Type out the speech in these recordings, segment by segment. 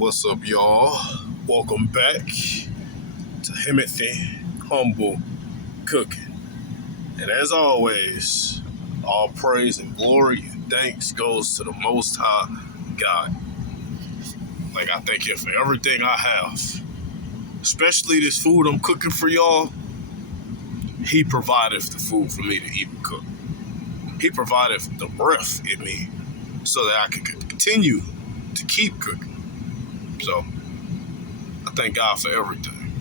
What's up, y'all? Welcome back to Himothy Humble Cooking. And as always, all praise and glory and thanks goes to the Most High God. Like, I thank Him for everything I have. Especially this food I'm cooking for y'all. He provided the food for me to even cook. He provided the breath in me so that I could continue to keep cooking. So, I thank God for everything.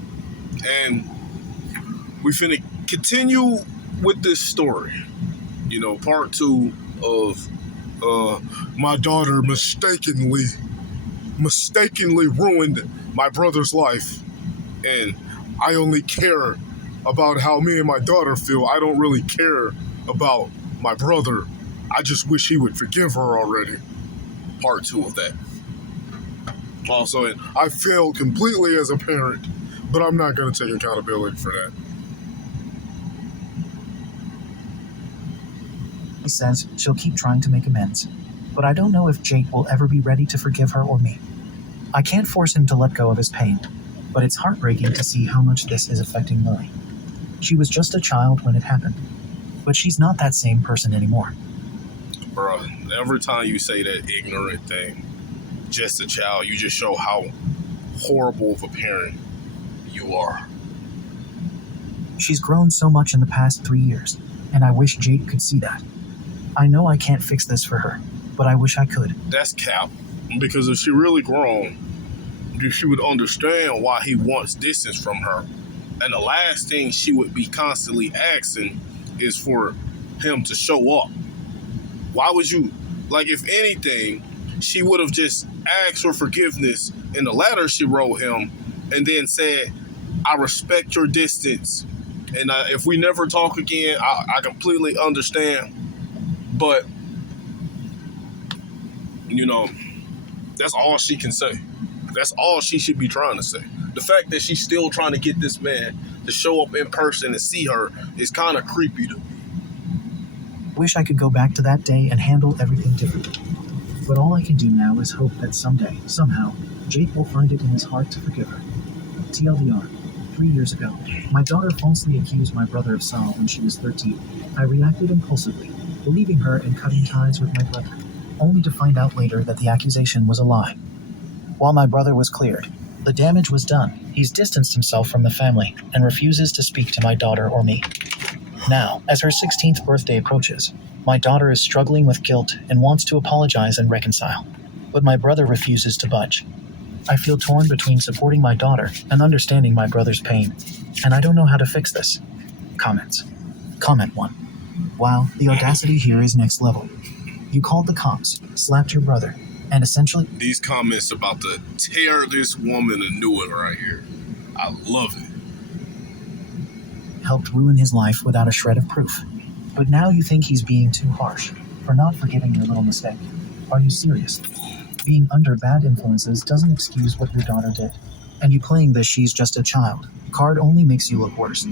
And we finna continue with this story. You know, part 2 of my daughter mistakenly ruined my brother's life. And I only care about how me and my daughter feel. I don't really care about my brother. I just wish he would forgive her already. Part 2 of that. Also, and I failed completely as a parent, but I'm not going to take accountability for that. He says she'll keep trying to make amends, but I don't know if Jake will ever be ready to forgive her or me. I can't force him to let go of his pain, but it's heartbreaking to see how much this is affecting Lily. She was just a child when it happened, but she's not that same person anymore. Bruh, every time you say that ignorant thing, just a child, you just show how horrible of a parent you are. She's grown so much in the past 3 years, and I wish Jake could see that. I know I can't fix this for her, but I wish I could. That's cap. Because if she really grown, she would understand why he wants distance from her. And the last thing she would be constantly asking is for him to show up. Why would you, like, if anything, she would have just asked for forgiveness in the letter she wrote him and then said, I respect your distance. And if we never talk again, I completely understand. But, you know, that's all she can say. That's all she should be trying to say. The fact that she's still trying to get this man to show up in person and see her is kind of creepy to me. Wish I could go back to that day and handle everything differently. But all I can do now is hope that someday, somehow, Jake will find it in his heart to forgive her. TLDR, 3 years ago, my daughter falsely accused my brother of Saul when she was 13. I reacted impulsively, believing her and cutting ties with my brother, only to find out later that the accusation was a lie. While my brother was cleared, the damage was done. He's distanced himself from the family and refuses to speak to my daughter or me. Now, as her 16th birthday approaches, my daughter is struggling with guilt and wants to apologize and reconcile, but my brother refuses to budge. I feel torn between supporting my daughter and understanding my brother's pain, and I don't know how to fix this. Comments. Comment 1. Wow, the audacity here is next level. You called the cops, slapped your brother, and essentially... These comments about to tear this woman a new one right here. I love it. Helped ruin his life without a shred of proof. But now you think he's being too harsh for not forgiving your little mistake. Are you serious? Being under bad influences doesn't excuse what your daughter did. And you playing the she's just a child card only makes you look worse.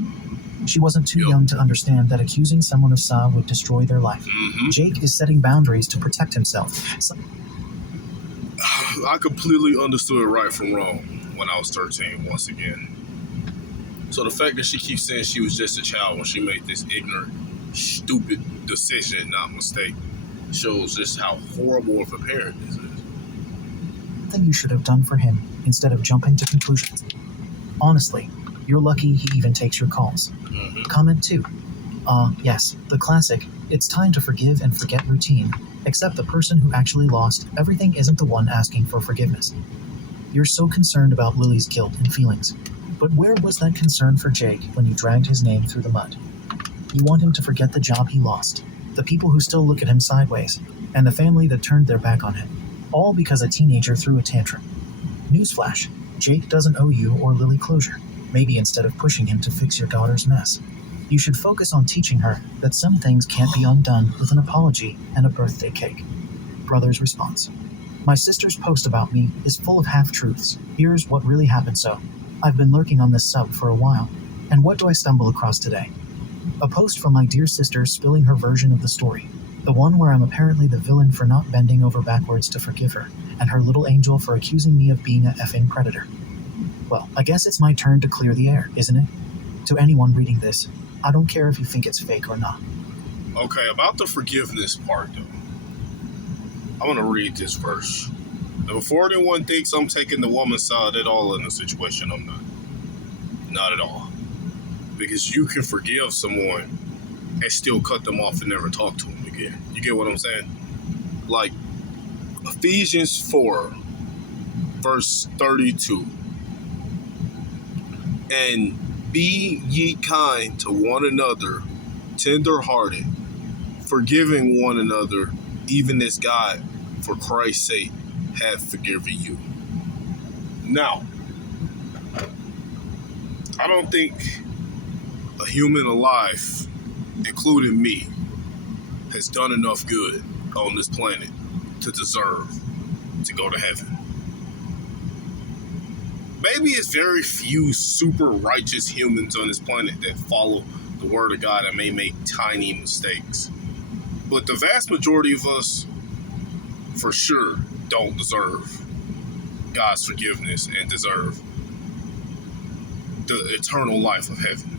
She wasn't too young to understand that accusing someone of Sa would destroy their life. Mm-hmm. Jake is setting boundaries to protect himself. I completely understood right from wrong when I was 13 once again. So the fact that she keeps saying she was just a child when she made this ignorant, stupid decision, not mistake, shows just how horrible of a parent this is. Thing you should have done for him instead of jumping to conclusions. Honestly, you're lucky he even takes your calls. Mm-hmm. Comment 2. Yes, the classic, it's time to forgive and forget routine, except the person who actually lost everything isn't the one asking for forgiveness. You're so concerned about Lily's guilt and feelings, but where was that concern for Jake when you dragged his name through the mud? You want him to forget the job he lost, the people who still look at him sideways, and the family that turned their back on him, all because a teenager threw a tantrum. Newsflash, Jake doesn't owe you or Lily closure. Maybe instead of pushing him to fix your daughter's mess, you should focus on teaching her that some things can't be undone with an apology and a birthday cake. Brother's response. My sister's post about me is full of half-truths. Here's what really happened. So, I've been lurking on this sub for a while, and what do I stumble across today? A post from my dear sister spilling her version of the story. The one where I'm apparently the villain for not bending over backwards to forgive her, and her little angel for accusing me of being a effing predator. Well, I guess it's my turn to clear the air, isn't it? To anyone reading this, I don't care if you think it's fake or not. Okay, about the forgiveness part, though. I'm going to read this verse. Now, before anyone thinks I'm taking the woman's side at all in the situation, I'm not. Not at all. Because you can forgive someone and still cut them off and never talk to them again. You get what I'm saying? Like, Ephesians 4, verse 32. And be ye kind to one another, tender-hearted, forgiving one another, even as God, for Christ's sake, hath forgiven you. Now, I don't think a human alive, including me, has done enough good on this planet to deserve to go to heaven. Maybe it's very few super righteous humans on this planet that follow the word of God and may make tiny mistakes. But the vast majority of us, for sure, don't deserve God's forgiveness and deserve the eternal life of heaven.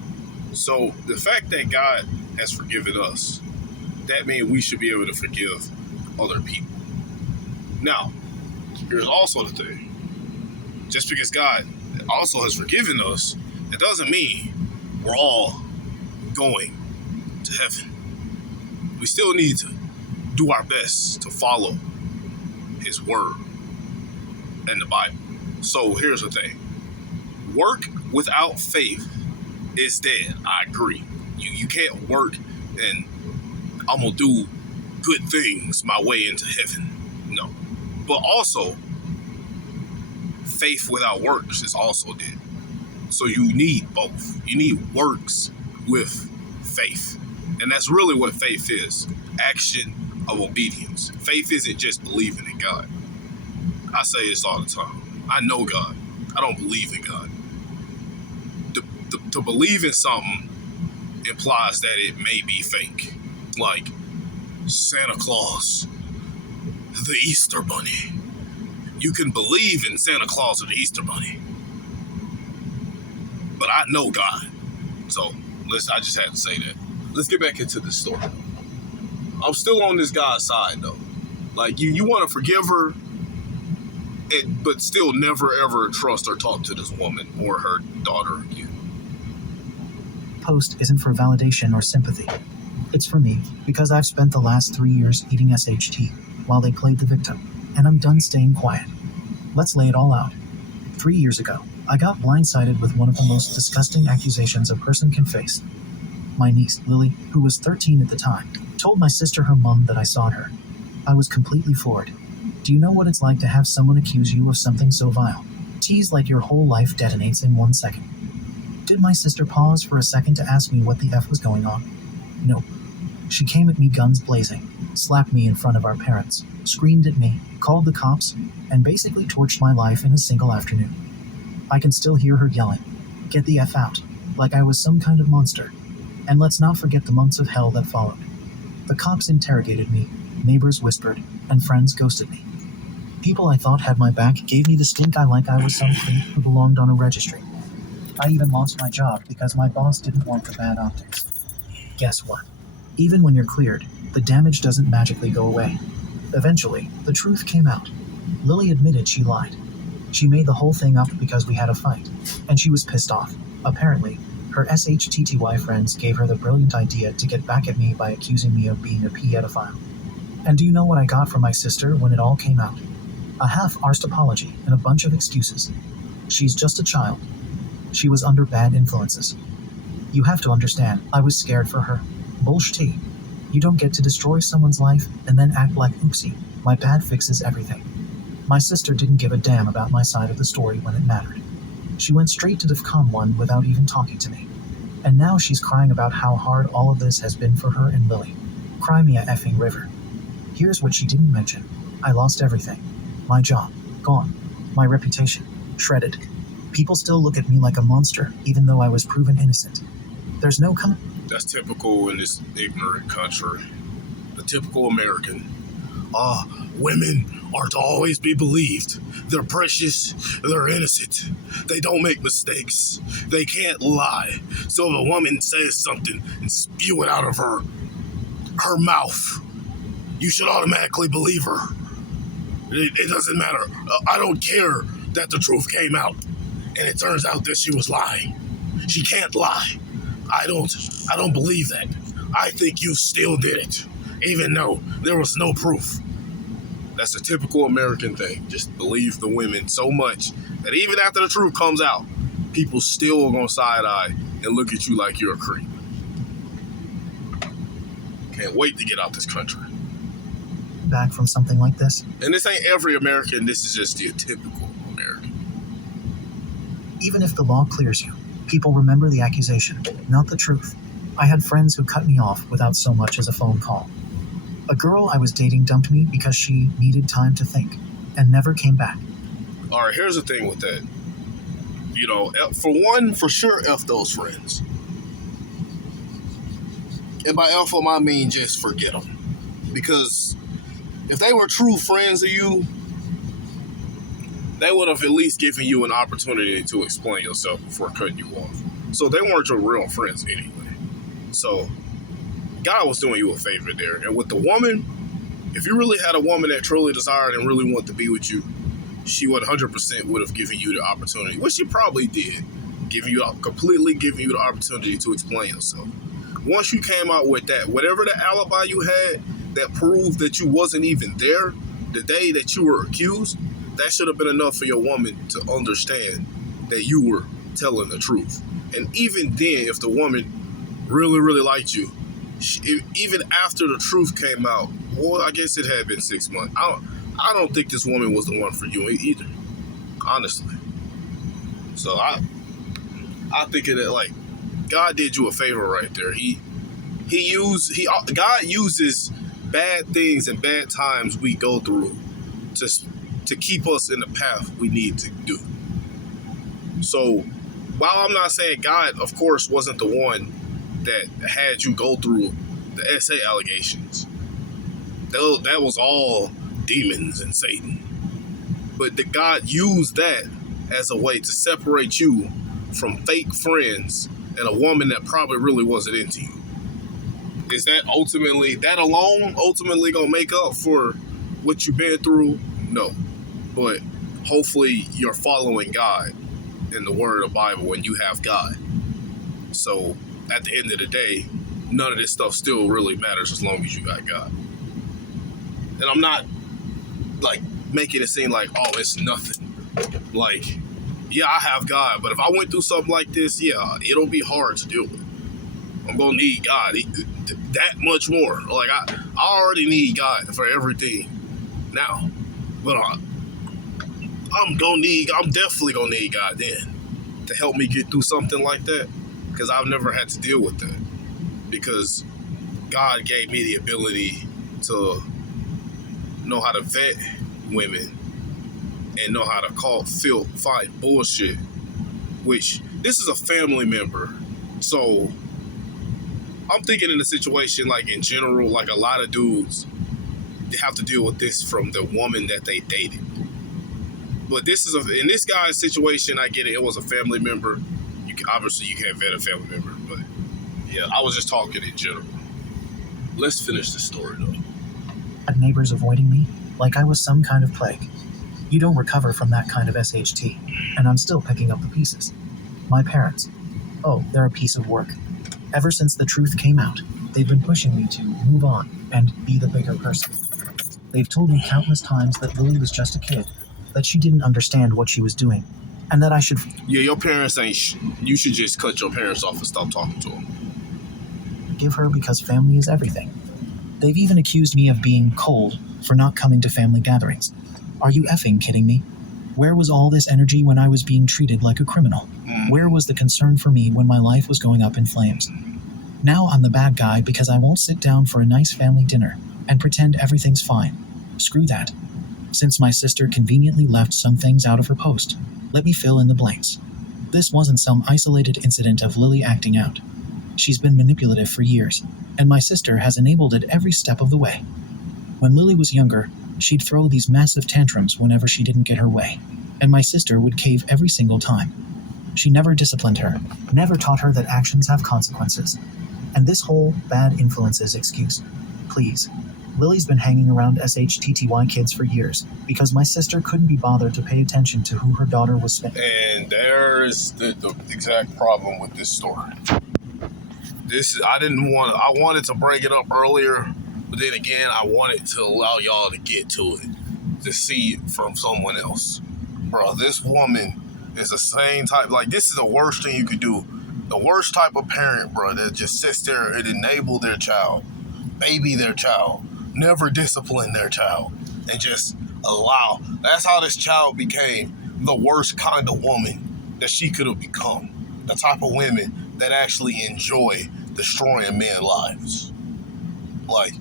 So the fact that God has forgiven us, that means we should be able to forgive other people. Now, here's also the thing. Just because God also has forgiven us, it doesn't mean we're all going to heaven. We still need to do our best to follow His word and the Bible. So here's the thing. Work without faith is dead. I agree. You can't work and I'm going to do good things my way into heaven. No. But also, faith without works is also dead. So you need both. You need works with faith. And that's really what faith is. Action of obedience. Faith isn't just believing in God. I say this all the time. I know God. I don't believe in God. To believe in something implies that it may be fake. Like Santa Claus, the Easter Bunny. You can believe in Santa Claus or the Easter Bunny, but I know God. So I just had to say that. Let's get back into the story. I'm still on this guy's side though. Like you want to forgive her, but still never ever trust or talk to this woman or her daughter again. Post isn't for validation or sympathy. It's for me, because I've spent the last 3 years eating SHT while they played the victim, and I'm done staying quiet. Let's lay it all out. 3 years ago, I got blindsided with one of the most disgusting accusations a person can face. My niece, Lily, who was 13 at the time, told my sister her mom that I sought her. I was completely floored. Do you know what it's like to have someone accuse you of something so vile? Tease like your whole life detonates in 1 second. Did my sister pause for a second to ask me what the F was going on? No. She came at me guns blazing, slapped me in front of our parents, screamed at me, called the cops, and basically torched my life in a single afternoon. I can still hear her yelling, "Get the F out," like I was some kind of monster. And let's not forget the months of hell that followed. The cops interrogated me, neighbors whispered, and friends ghosted me. People I thought had my back gave me the stink eye like I was some creep who belonged on a registry. I even lost my job because my boss didn't want the bad optics. Guess what? Even when you're cleared, the damage doesn't magically go away. Eventually, the truth came out. Lily admitted she lied. She made the whole thing up because we had a fight, and she was pissed off. Apparently, her SHTTY friends gave her the brilliant idea to get back at me by accusing me of being a pedophile. And do you know what I got from my sister when it all came out? A half-arsed apology and a bunch of excuses. She's just a child. She was under bad influences. You have to understand, I was scared for her. Bullshit. You don't get to destroy someone's life and then act like, oopsie, my bad fixes everything. My sister didn't give a damn about my side of the story when it mattered. She went straight to DEFCON 1 without even talking to me. And now she's crying about how hard all of this has been for her and Lily. Cry me a effing river. Here's what she didn't mention. I lost everything. My job, gone. My reputation, shredded. People still look at me like a monster, even though I was proven innocent. There's no That's typical in this ignorant country. The typical American. Women are to always be believed. They're precious, they're innocent, they don't make mistakes, they can't lie. So if a woman says something and spew it out of her mouth, you should automatically believe her. It doesn't matter. I don't care that the truth came out and it turns out that she was lying. She can't lie. I don't believe that. I think you still did it, even though there was no proof. That's a typical American thing. Just believe the women so much that even after the truth comes out, people still are gonna side-eye and look at you like you're a creep. Can't wait to get out this country. Back from something like this. And this ain't every American, this is just the typical American. Even if the law clears you, people remember the accusation, not the truth. I had friends who cut me off without so much as a phone call. A girl I was dating dumped me because she needed time to think and never came back. All right, here's the thing with that. For sure, F those friends. And by F them, I mean just forget them. Because if they were true friends of you, they would have at least given you an opportunity to explain yourself before cutting you off. So they weren't your real friends anyway. So God was doing you a favor there. And with the woman, if you really had a woman that truly desired and really wanted to be with you, she 100% would have given you the opportunity, which she probably did, completely giving you the opportunity to explain yourself. Once you came out with that, whatever the alibi you had that proved that you wasn't even there the day that you were accused, that should have been enough for your woman to understand that you were telling the truth. And even then, if the woman really, really liked you, even after the truth came out, well, I guess it had been 6 months. I don't think this woman was the one for you either, honestly. So I think that like God did you a favor right there. God uses bad things and bad times we go through to keep us in the path we need to do. So while I'm not saying God, of course, wasn't the one that had you go through the SA allegations, that was all demons and Satan. But that God used that as a way to separate you from fake friends and a woman that probably really wasn't into you. Is that alone ultimately gonna make up for what you've been through? No. But hopefully you're following God in the word of the Bible and you have God. So at the end of the day, none of this stuff still really matters as long as you got God. And I'm not like making it seem like, oh, it's nothing. Like, yeah, I have God, but if I went through something like this, yeah, it'll be hard to deal with. I'm gonna need God that much more. Like I already need God for everything now, but I'm definitely gonna need God then to help me get through something like that, because I've never had to deal with that, because God gave me the ability to know how to vet women and know how to find bullshit, which this is a family member. So I'm thinking in a situation like in general, like a lot of dudes, they have to deal with this from the woman that they dated. But in this guy's situation, I get it. It was a family member. Obviously you can't vet a family member, but yeah, I was just talking in general. Let's finish the story though. Had neighbors avoiding me like I was some kind of plague. You don't recover from that kind of SHT, and I'm still picking up the pieces. My parents. Oh, they're a piece of work. Ever since the truth came out, they've been pushing me to move on and be the bigger person. They've told me countless times that Lily was just a kid, that she didn't understand what she was doing, and that I should... Yeah, your parents you should just cut your parents off and stop talking to them. Give her because family is everything. They've even accused me of being cold for not coming to family gatherings. Are you effing kidding me? Where was all this energy when I was being treated like a criminal? Where was the concern for me when my life was going up in flames? Now I'm the bad guy because I won't sit down for a nice family dinner and pretend everything's fine. Screw that. Since my sister conveniently left some things out of her post, let me fill in the blanks. This wasn't some isolated incident of Lily acting out. She's been manipulative for years, and my sister has enabled it every step of the way. When Lily was younger, she'd throw these massive tantrums whenever she didn't get her way, and my sister would cave every single time. She never disciplined her, never taught her that actions have consequences. And this whole bad influences excuse. Please. Lily's been hanging around SHTTY kids for years because my sister couldn't be bothered to pay attention to who her daughter was spending. And there's the exact problem with this story. I wanted to bring it up earlier, but then again, I wanted to allow y'all to get to it, to see it from someone else. Bro, this woman is the same type, like, this is the worst thing you could do. The worst type of parent, bro, that just sits there and enable their child, baby their child, never discipline their child, and just allow. That's how this child became the worst kind of woman that she could have become. The type of women that actually enjoy destroying men's lives. Like,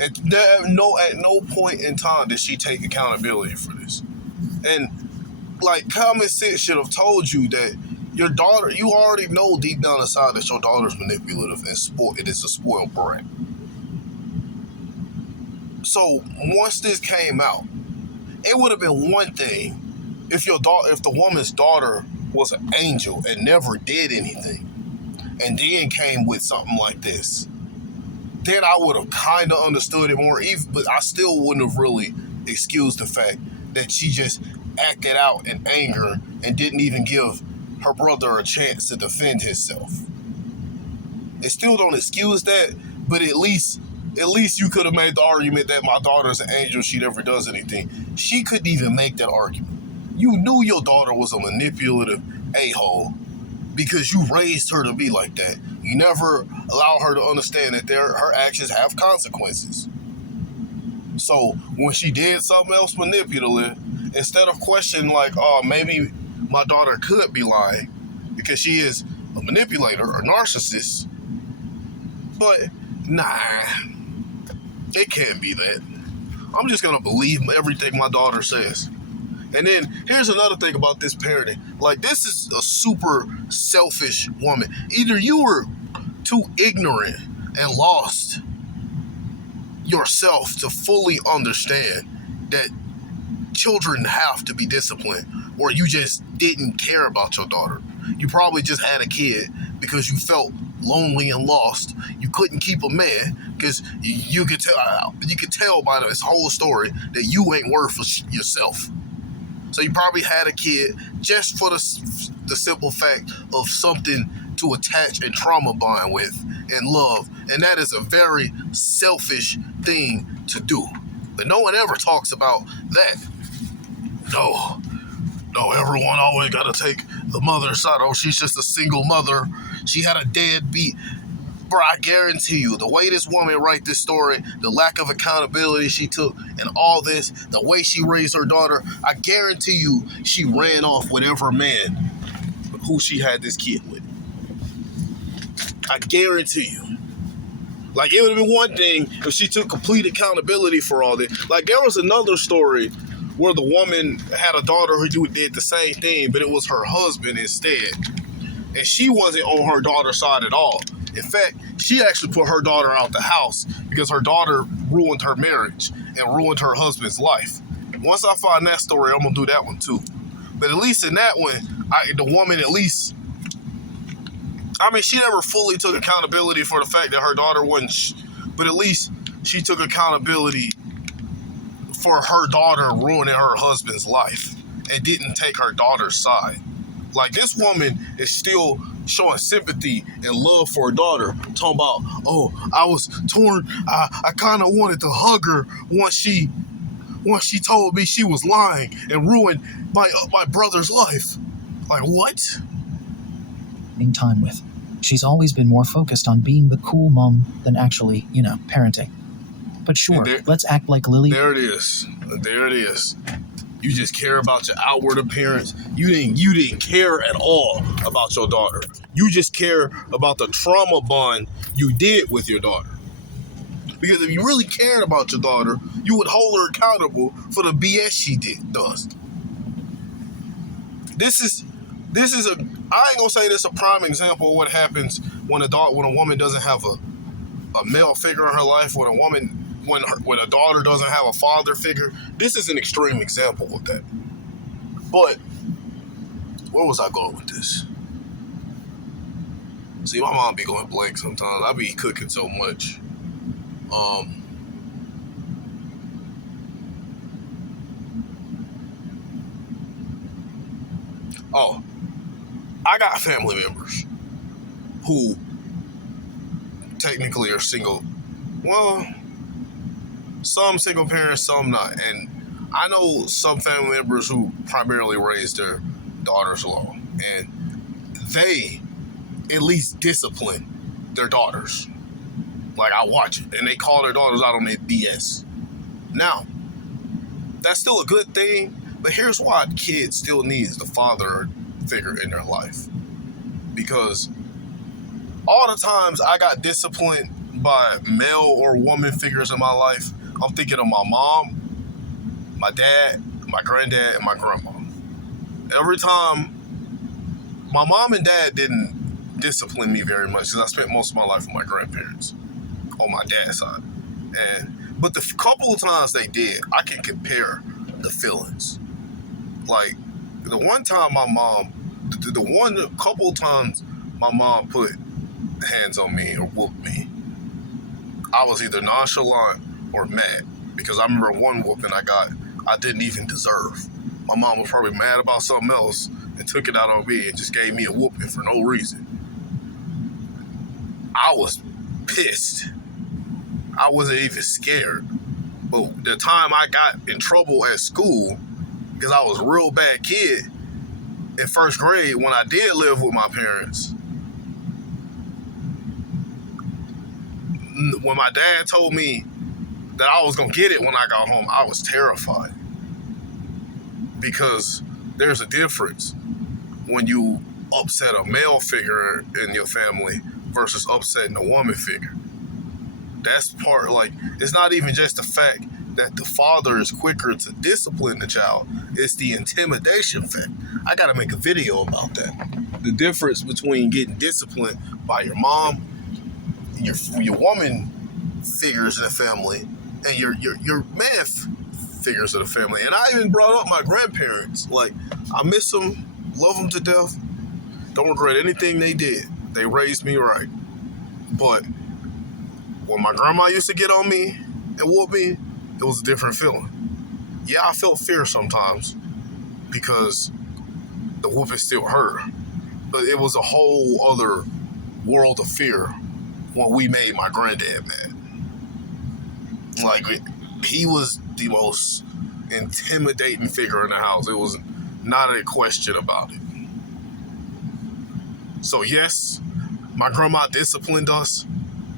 at no point in time did she take accountability for this. And, like, common sense should have told you that your daughter, you already know deep down inside that your daughter's manipulative and it is a spoiled brat. So once this came out, it would have been one thing if the woman's daughter was an angel and never did anything, and then came with something like this. Then I would have kind of understood it more, but I still wouldn't have really excused the fact that she just acted out in anger and didn't even give her brother a chance to defend himself. It still don't excuse that, but at least you could have made the argument that my daughter's an angel, she never does anything. She couldn't even make that argument. You knew your daughter was a manipulative a-hole because you raised her to be like that. You never allow her to understand that her actions have consequences. So when she did something else manipulative, instead of questioning like, oh, maybe my daughter could be lying because she is a manipulator or narcissist, but nah, it can't be that. I'm just gonna believe everything my daughter says. And then here's another thing about this parenting. Like, this is a super selfish woman. Either you were too ignorant and lost yourself to fully understand that children have to be disciplined, or you just didn't care about your daughter. You probably just had a kid because you felt lonely and lost. You couldn't keep a man because you could tell by this whole story that you ain't worth yourself. So you probably had a kid just for the simple fact of something to attach and trauma bond with and love. And that is a very selfish thing to do. But no one ever talks about that. No, everyone always got to take the mother's side. Oh, she's just a single mother. She had a deadbeat. Bro, I guarantee you, the way this woman write this story, the lack of accountability she took, and all this, the way she raised her daughter, I guarantee you she ran off with every man who she had this kid with. I guarantee you. Like, it would have been one thing if she took complete accountability for all this. Like, there was another story where the woman had a daughter who did the same thing, but it was her husband instead. And she wasn't on her daughter's side at all. In fact, she actually put her daughter out the house because her daughter ruined her marriage and ruined her husband's life. Once I find that story, I'm going to do that one too. But at least in that one, the woman at least, she never fully took accountability for the fact that her daughter wasn't, but at least she took accountability for her daughter ruining her husband's life and didn't take her daughter's side. Like, this woman is still showing sympathy and love for her daughter, talking about, oh, I was torn, I kind of wanted to hug her once she told me she was lying and ruined my brother's life. Like, what? In time with. She's always been more focused on being the cool mom than actually, parenting. But sure, let's act like Lily. There it is. You just care about your outward appearance. You didn't care at all about your daughter. You just care about the trauma bond you did with your daughter. Because if you really cared about your daughter, you would hold her accountable for the BS she does. This is I ain't gonna say this a prime example of what happens when a woman doesn't have a male figure in her life, when a daughter doesn't have a father figure. This is an extreme example of that. But where was I going with this? See, my mom be going blank sometimes. I be cooking so much. Oh, I got family members who technically are single. Well, some single parents, some not. And I know some family members who primarily raise their daughters alone. And they at least discipline their daughters. Like, I watch it. And they call their daughters out on their BS. Now, that's still a good thing. But here's why kids still needs the father figure in their life. Because all the times I got disciplined by male or woman figures in my life, I'm thinking of my mom, my dad, my granddad, and my grandma. Every time, my mom and dad didn't discipline me very much because I spent most of my life with my grandparents on my dad's side. But the couple of times they did, I can compare the feelings. Like, the one time my mom, couple of times my mom put hands on me or whooped me, I was either nonchalant or mad. Because I remember one whooping I got, I didn't even deserve. My mom was probably mad about something else and took it out on me and just gave me a whooping for no reason. I was pissed. I wasn't even scared. But the time I got in trouble at school, because I was a real bad kid in first grade when I did live with my parents, when my dad told me that I was going to get it when I got home, I was terrified. Because there's a difference when you upset a male figure in your family versus upsetting a woman figure. That's part, like, it's not even just the fact that the father is quicker to discipline the child. It's the intimidation fact. I got to make a video about that. The difference between getting disciplined by your mom, your woman figures in the family, and your man figures of the family. And I even brought up my grandparents. Like, I miss them, love them to death. Don't regret anything they did. They raised me right. But when my grandma used to get on me and whoop me, it was a different feeling. Yeah, I felt fear sometimes because the whooping still hurt. But it was a whole other world of fear when we made my granddad mad. Like, he was the most intimidating figure in the house. It was not a question about it. So yes, my grandma disciplined us,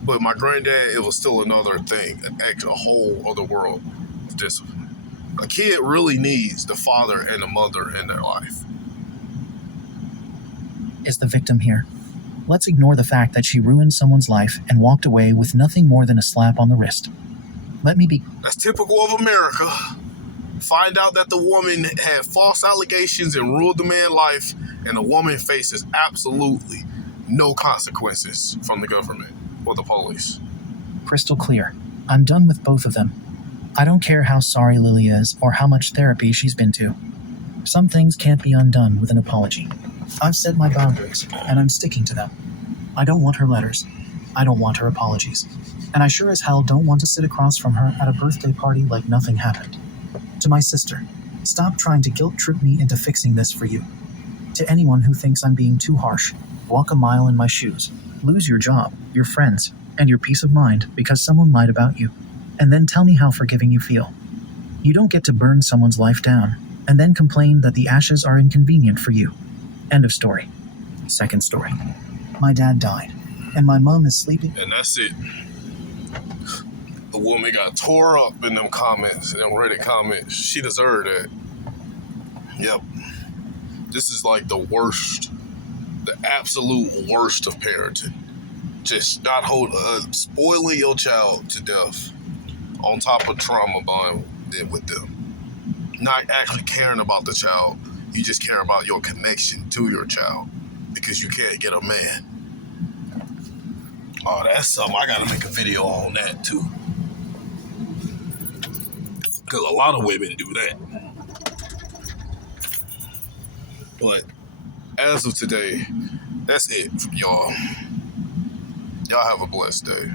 but my granddad, it was still another thing, a whole other world of discipline. A kid really needs the father and the mother in their life. Is the victim here? Let's ignore the fact that she ruined someone's life and walked away with nothing more than a slap on the wrist. Let me be... That's typical of America. Find out that the woman had false allegations and ruined the man's life, and the woman faces absolutely no consequences from the government or the police. Crystal clear. I'm done with both of them. I don't care how sorry Lily is or how much therapy she's been to. Some things can't be undone with an apology. I've set my boundaries, and I'm sticking to them. I don't want her letters. I don't want her apologies. And I sure as hell don't want to sit across from her at a birthday party like nothing happened. To my sister, stop trying to guilt trip me into fixing this for you. To anyone who thinks I'm being too harsh, walk a mile in my shoes. Lose your job, your friends, and your peace of mind because someone lied about you. And then tell me how forgiving you feel. You don't get to burn someone's life down and then complain that the ashes are inconvenient for you. End of story. Second story. My dad died, and my mom is sleeping. And that's it. The woman got tore up in them comments, in them Reddit comments. She deserved that. Yep. This is like the worst, the absolute worst of parenting. Just not spoiling your child to death on top of trauma bond with them. Not actually caring about the child. You just care about your connection to your child. because you can't get a man. Oh, that's something. I gotta make a video on that too. Because a lot of women do that. But as of today, that's it, y'all. Y'all have a blessed day.